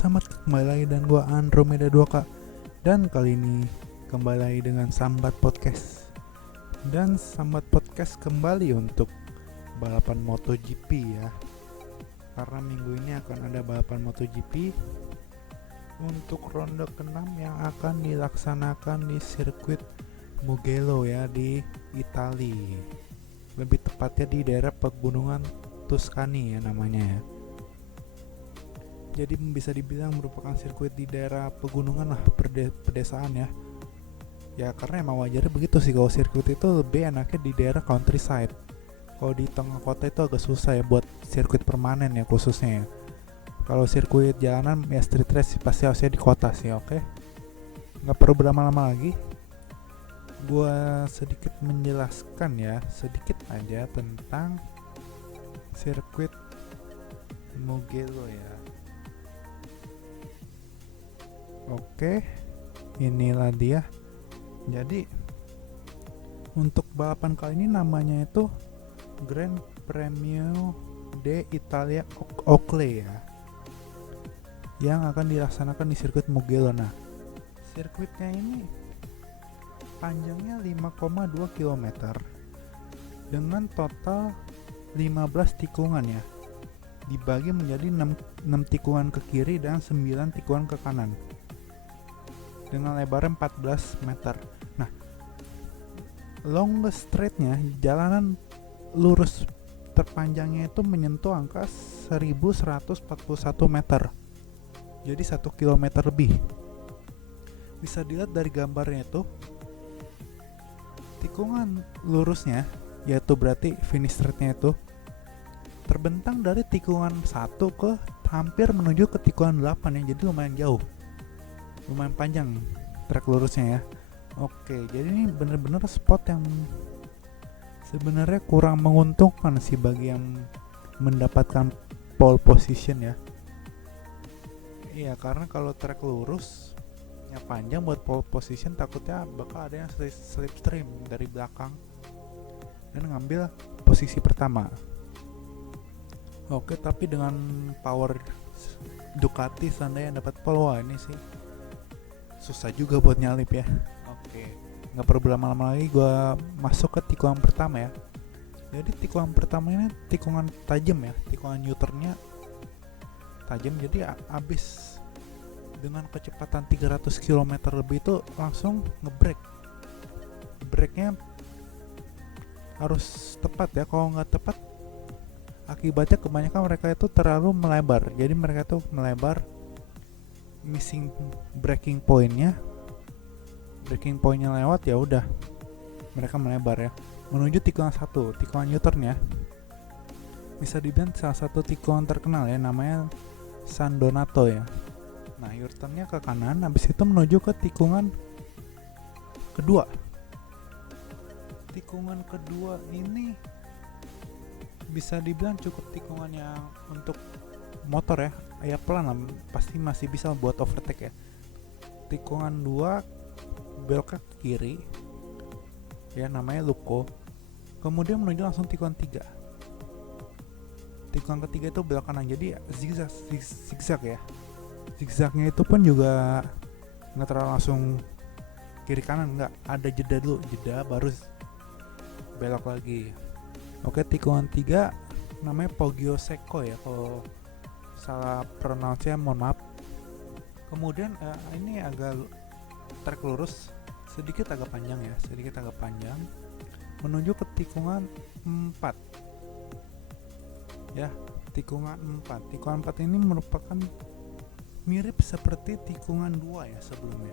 Sambat, kembali lagi dan gua Andromeda 2K. Dan kali ini kembali lagi dengan Sambat Podcast. Dan Sambat Podcast kembali untuk balapan MotoGP ya. Karena minggu ini akan ada balapan MotoGP untuk ronde ke-6 yang akan dilaksanakan di sirkuit Mugello ya, di Italia. Lebih tepatnya di daerah pegunungan Tuscany ya namanya ya. Jadi bisa dibilang merupakan sirkuit di daerah pegunungan lah, pedesaan ya. Ya karena emang wajarnya begitu sih, kalau sirkuit itu lebih enaknya di daerah countryside. Kalau di tengah kota itu agak susah ya buat sirkuit permanen ya khususnya ya. Kalau sirkuit jalanan ya street race pasti harusnya di kota sih, oke? Nggak perlu berlama-lama lagi. Gua sedikit menjelaskan ya, sedikit aja tentang sirkuit Mugello ya. Oke, inilah dia. Jadi untuk balapan kali ini namanya itu Grand Premio d'Italia Oakley ya, yang akan dilaksanakan di sirkuit Mugello. Nah, sirkuitnya ini panjangnya 5,2 km dengan total 15 tikungan ya. Dibagi menjadi 6 tikungan ke kiri dan 9 tikungan ke kanan. Dengan lebar 14 meter. Nah, longest straightnya, jalanan lurus terpanjangnya itu menyentuh angka 1141 meter. Jadi 1 km lebih. Bisa dilihat dari gambarnya itu, tikungan lurusnya, yaitu berarti finish straightnya itu terbentang dari tikungan 1 ke hampir menuju ke tikungan 8 ya. Jadi lumayan jauh, lumayan panjang trek lurusnya ya. Oke, jadi ini bener-bener spot yang sebenarnya kurang menguntungkan sih bagi yang mendapatkan pole position ya. Iya, karena kalau trek lurus yang panjang buat pole position takutnya bakal ada yang slipstream dari belakang dan ngambil posisi pertama. Oke, tapi dengan power Ducati seandainya dapat pole, wah ini sih susah juga buat nyalip ya. Oke, nggak perlu berlama-lama lagi, gue masuk ke tikungan pertama ya. Jadi tikungan pertama ini tikungan tajam ya, tikungan U-turnnya tajam, jadi abis dengan kecepatan 300 km lebih itu langsung ngebrake. Brake-nya harus tepat ya, kalau nggak tepat akibatnya kebanyakan mereka itu terlalu melebar. Jadi mereka tuh melebar, missing breaking pointnya lewat, ya udah mereka melebar ya menuju tikungan 1, tikungan U-turn ya. Bisa dibilang salah satu tikungan terkenal ya, namanya San Donato ya. Nah, U-turnnya ke kanan, habis itu menuju ke tikungan kedua. Tikungan kedua ini bisa dibilang cukup tikungan yang untuk motor ya, ya pelan lah, pasti masih bisa buat overtake ya. Tikungan 2 belok ke kiri ya, namanya Luco. Kemudian menuju langsung tikungan 3. Tikungan ketiga itu belok kanan, jadi zigzag ya. Zigzagnya itu pun juga nggak terlalu langsung kiri kanan, nggak, ada jeda dulu, jeda baru belok lagi. Oke, tikungan 3 namanya Poggio Secco ya, kalau salah pronounce-nya mohon maaf. Kemudian ini agak trek lurus, sedikit agak panjang ya, menuju ke tikungan 4 ya. Tikungan 4 ini merupakan mirip seperti tikungan 2 ya sebelumnya.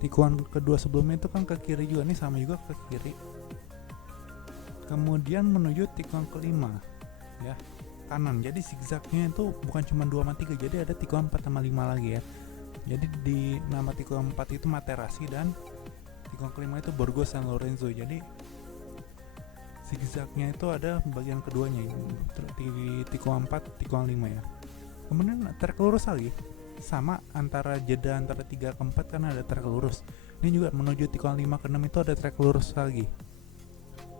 Tikungan kedua sebelumnya itu kan ke kiri juga, nih sama juga ke kiri. Kemudian menuju tikungan kelima ya, kanan. Jadi zigzagnya itu bukan cuma 2 sama 3, jadi ada tikungan 4 sama 5 lagi ya. Jadi di nama tikungan 4 itu Materassi dan tikungan kelima itu Borgo San Lorenzo. Jadi zigzagnya itu ada bagian keduanya di tikungan 4, tikungan 5 ya. Kemudian trek lurus lagi, sama antara jeda antara 3 ke 4 kan ada trek lurus. Ini juga menuju tikungan 5 ke 6 itu ada trek lurus lagi.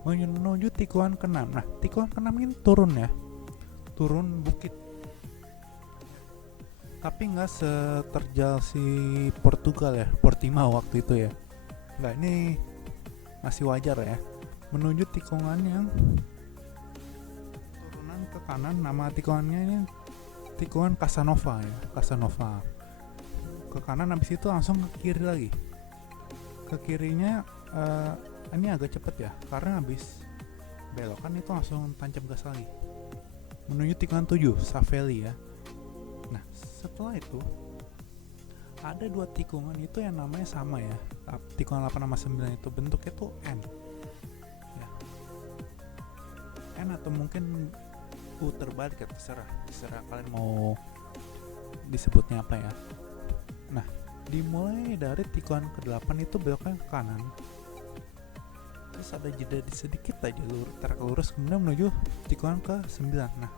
Menuju tikungan ke-6. Nah, tikungan ke-6 ini turun ya. Turun bukit. tapi nggak seterjal si Portugal ya, Portimao waktu itu ya. Nggak, ini masih wajar ya. Menuju tikungan yang turunan ke kanan, nama tikungannya ini tikungan Casanova ya, Casanova. Ke kanan, habis itu langsung ke kiri lagi. Ke kirinya ini agak cepet ya, karena habis belokan itu langsung tancap gas lagi. Menuju tikungan 7, Savelli ya. Nah, setelah itu ada 2 tikungan itu yang namanya sama ya. Tikungan 8 sama 9 itu bentuknya tuh N. Ya. N atau mungkin U terbalik ya, terserah kalian mau disebutnya apa ya. Nah, dimulai dari tikungan ke-8 itu beloknya ke kanan. Terus ada jeda sedikit aja tarik lurus, kemudian menuju tikungan ke-9. Nah,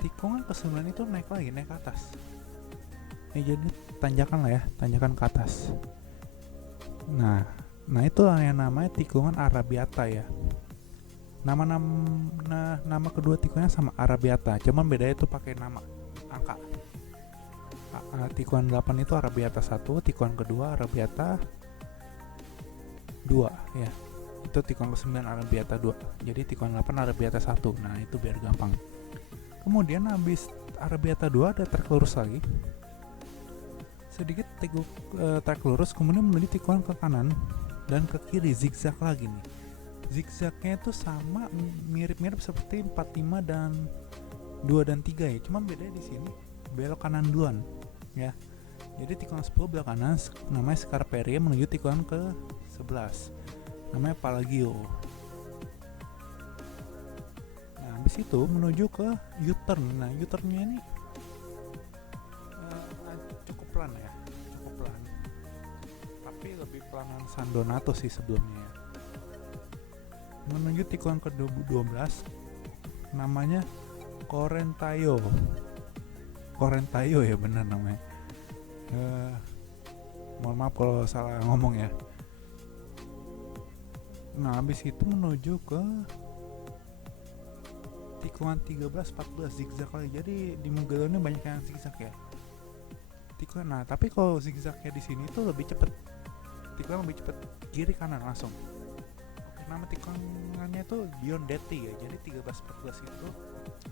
tikungan ke-9 itu naik ke atas. Ya jadi tanjakan lah ya, tanjakan ke atas. Nah itu yang namanya tikungan Arrabbiata ya. Nama kedua tikungannya sama Arrabbiata, cuman bedanya itu pakai nama angka. Tikungan 8 itu Arrabbiata 1, tikungan kedua Arrabbiata 2 ya. Itu tikungan ke-9 Arrabbiata 2. Jadi tikungan 8 Arrabbiata 1. Nah, itu biar gampang. Kemudian habis Arrabbiata 2 ada trek lurus lagi. Sedikit trek lurus, kemudian menuju tikungan ke kanan dan ke kiri, zigzag lagi nih. Zigzagnya itu sama, mirip-mirip seperti 45 dan 2 dan 3 ya. Cuman bedanya di sini belok kanan duluan ya. Jadi tikungan 10 belok kanan namanya Scarperia, menuju tikungan ke 11 namanya Palagio. Nah, habis itu menuju ke U-turn. Nah, U-turnnya ini cukup pelan ya, tapi lebih pelanan San Donato sih sebelumnya ya. Menuju tikungan ke 12 namanya Correntaio ya, benar namanya. Mohon maaf kalau salah ngomong ya. Nah, habis itu menuju ke tikungan 13-14 zigzag lagi. Jadi di Mugello ini banyak yang zigzag ya. Nah, tapi kalau zigzagnya di sini tuh lebih cepet. Tikungan lebih cepet, kiri kanan langsung. Oke, nama tikungannya tuh Biondetti ya. Jadi 13-14 itu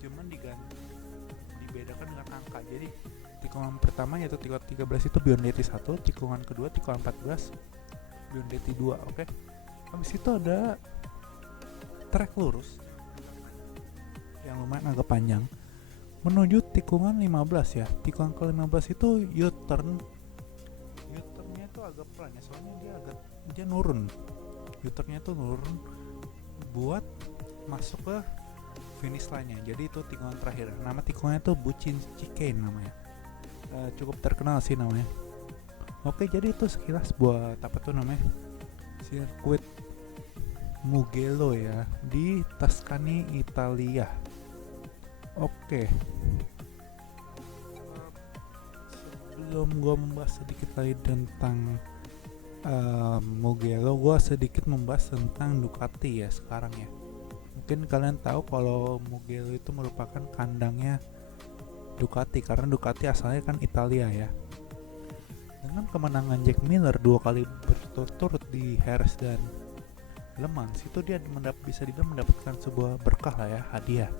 cuman dibedakan dengan angka. Jadi tikungan pertama yaitu tikungan 13 itu Biondetti 1, tikungan kedua tikungan 14 Biondetti 2. Oke. Habis itu ada trek lurus yang lumayan agak panjang menuju tikungan 15 ya. Tikungan ke-15 itu U-turn. U-turnnya itu agak pelan ya, soalnya dia nurun. U-turnnya itu nurun buat masuk ke finish line-nya. Jadi itu tikungan terakhir. Nama tikungannya itu Bucin Chicane namanya. Cukup terkenal sih namanya. Oke, jadi itu sekilas buat apa tuh namanya, sirkuit Mugello ya di Tuscany, Italia. Oke. Sebelum gue membahas sedikit lagi tentang Mugello, gue sedikit membahas tentang Ducati ya sekarang ya. Mungkin kalian tahu kalau Mugello itu merupakan kandangnya Ducati, karena Ducati asalnya kan Italia ya. Dengan kemenangan Jack Miller 2 kali berturut-turut di Jerez dan Le Mans, itu dia bisa dibilang mendapatkan sebuah berkah lah ya, hadiah.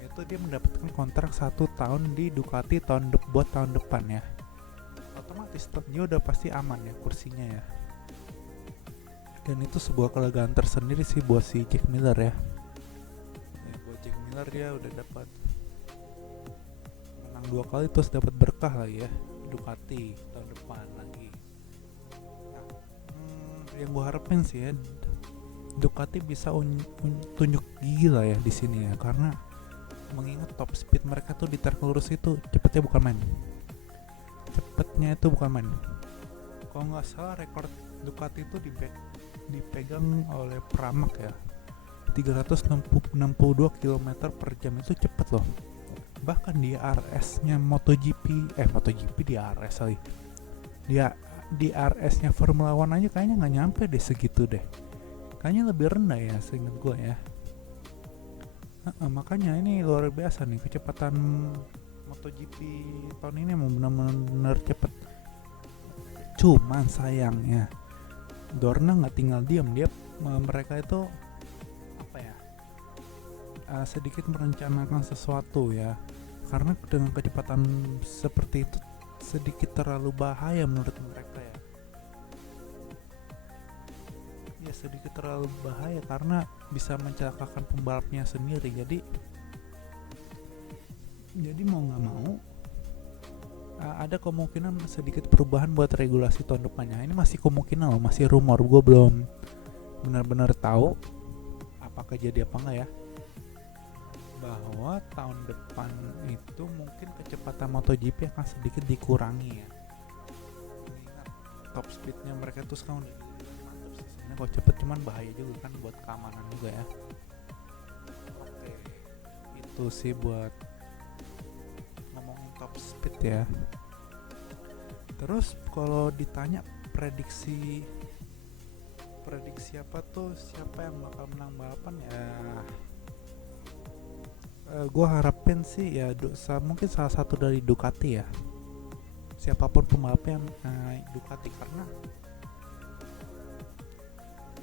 Yaitu dia mendapatkan kontrak 1 tahun di Ducati buat tahun depan ya. Otomatis dia udah pasti aman ya kursinya ya. Dan itu sebuah kelegaan tersendiri sih buat si Jack Miller ya. Buat Jack Miller dia udah dapat menang 2 kali terus dapat berkah lagi ya Ducati tahun depan lagi. Nah, yang gue harapin sih ya Ducati bisa tunjuk gila ya di sini ya, karena mengingat top speed mereka tuh di trek lurus itu cepetnya bukan main. Kalau nggak salah rekor Ducati itu dipegang oleh Pramac ya, 362 km per jam, itu cepet loh. Bahkan di RS-nya MotoGP di RS lagi. Di RS-nya Formula One aja kayaknya nggak nyampe deh segitu deh. Kayaknya lebih rendah ya seingat gue ya. Makanya ini luar biasa nih kecepatan MotoGP tahun ini emang benar-benar cepet. Cuman sayangnya Dorna nggak tinggal diam, mereka itu apa ya, sedikit merencanakan sesuatu ya, karena dengan kecepatan seperti itu sedikit terlalu bahaya menurut mereka ya sedikit terlalu bahaya karena bisa mencelakakan pembalapnya sendiri. Jadi mau nggak mau ada kemungkinan sedikit perubahan buat regulasi tahun depannya. Ini masih kemungkinan loh, masih rumor, gue belum benar-benar tahu apakah jadi apa enggak ya, bahwa tahun depan itu mungkin kecepatan MotoGP akan sedikit dikurangi ya. Ingat top speednya mereka tuh sekarang udah mantap sih sebenarnya, kalau cepet cuman bahaya juga kan buat keamanan juga ya. Oke, itu sih buat ngomongin top speed ya. Terus kalau ditanya prediksi apa tuh, siapa yang bakal menang balapan ya, gue harapin sih ya mungkin salah satu dari Ducati ya, siapapun pembalapnya Ducati, karena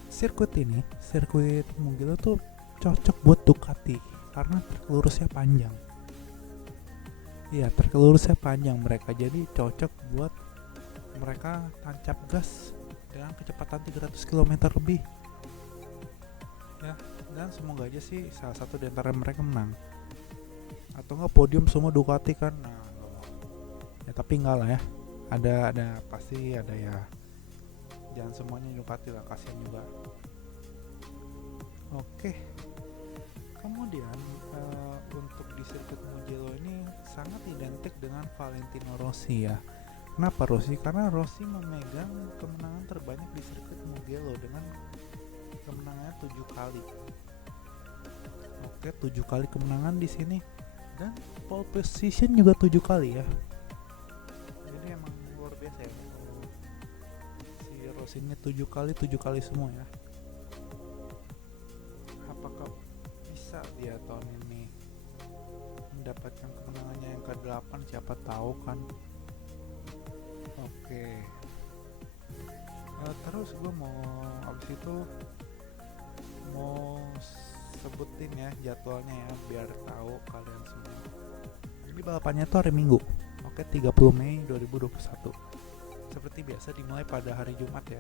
sirkuit Mugello tuh cocok buat Ducati karena terkelurusnya panjang. Iya, terkelurusnya panjang mereka, jadi cocok buat mereka tancap gas dengan kecepatan 300 km lebih ya, dan semoga aja sih salah satu di antara mereka menang, atau enggak podium semua Ducati kan. Nah, ya tapi enggak lah ya, ada pasti ada ya, jangan semuanya Ducati lah, kasihan juga. Oke, kemudian untuk di sirkuit Mugello ini sangat identik dengan Valentino Rossi ya. Kenapa Rossi? Karena Rossi memegang kemenangan terbanyak di sirkuit Mugello dengan kemenangannya 7 kali. Oke, 7 kali kemenangan di sini, dan pole position juga 7 kali ya. Jadi emang luar biasa ya. Si Rossi ini 7 kali semua ya. Apakah bisa dia tahun ini mendapatkan kemenangannya yang ke-8? Siapa tahu kan. Oke. Terus gue abis itu mau sebutin ya jadwalnya ya, biar tahu kalian semua. Jadi balapannya tuh hari Minggu. Oke, 30 Mei 2021. Seperti biasa dimulai pada hari Jumat ya.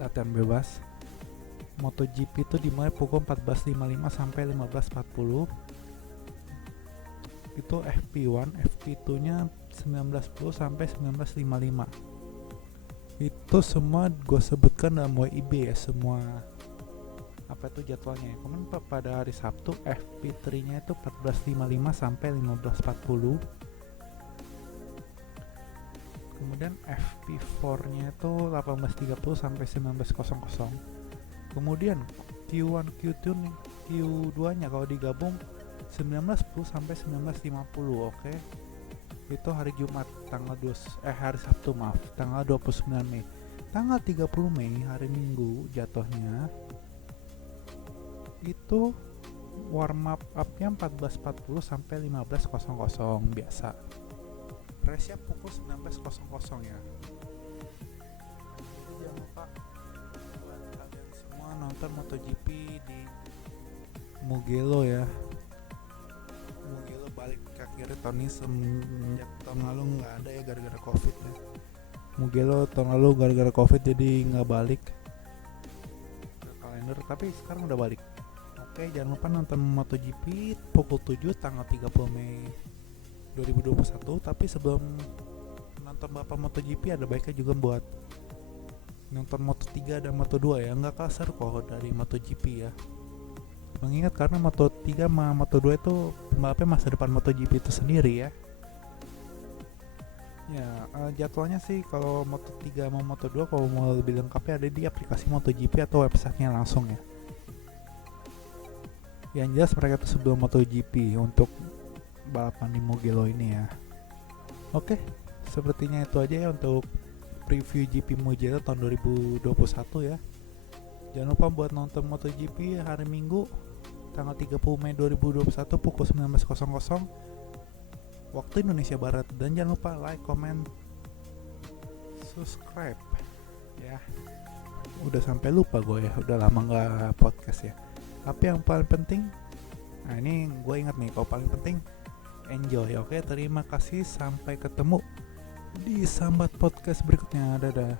Latihan bebas. MotoGP itu dimulai pukul 14.55 sampai 15.40. Itu FP1, FP2-nya 19.10 sampai 19.55. Itu semua gue sebutkan dalam WIB ya, semua apa itu jadwalnya. Kemudian pada hari Sabtu FP3-nya itu 14.55 sampai 15.40. Kemudian FP4-nya itu 18.30 sampai 19.00. Kemudian Q1, Q2-nya kalau digabung 19.10 sampai 19.50. Oke. Itu hari Jumat hari Sabtu tanggal 29 Mei. Tanggal 30 Mei hari Minggu jatuhnya itu warm up-nya 14.40 sampai 15.00 biasa. Race-nya pukul 19.00 ya. Jadi jangan lupa buat kalian semua nonton MotoGP di Mugello ya. Mugello balik ke akhirnya tahun ini, semenjak tahun lalu nggak ada ya gara-gara COVID ya. Mugello tahun lalu gara-gara COVID jadi nggak balik ke kalender, tapi sekarang udah balik. Oke, jangan lupa nonton MotoGP pukul 7 tanggal 30 Mei 2021. Tapi sebelum nonton balapan MotoGP ada baiknya juga buat nonton Moto3 dan Moto2 ya, nggak kalah seru kok dari MotoGP ya. Mengingat karena Moto3 sama Moto2 itu pembalapnya masa depan MotoGP itu sendiri ya. Ya, jadwalnya sih kalau Moto3 sama Moto2 kalau mau lebih lengkapnya ada di aplikasi MotoGP atau websitenya langsung ya. Yang jelas mereka tuh sebelum MotoGP untuk balapan di Mugello ini ya. Oke, sepertinya itu aja ya untuk preview GP Mugello tahun 2021 ya. Jangan lupa buat nonton MotoGP hari Minggu tanggal 30 Mei 2021 pukul 19.00. waktu Indonesia Barat. Dan jangan lupa like, comment, subscribe ya. Udah sampai lupa gue ya, udah lama nggak podcast ya. Tapi yang paling penting, nah ini gue ingat nih, kalau paling penting enjoy. Oke, terima kasih, sampai ketemu di Sambat Podcast berikutnya. Dadah.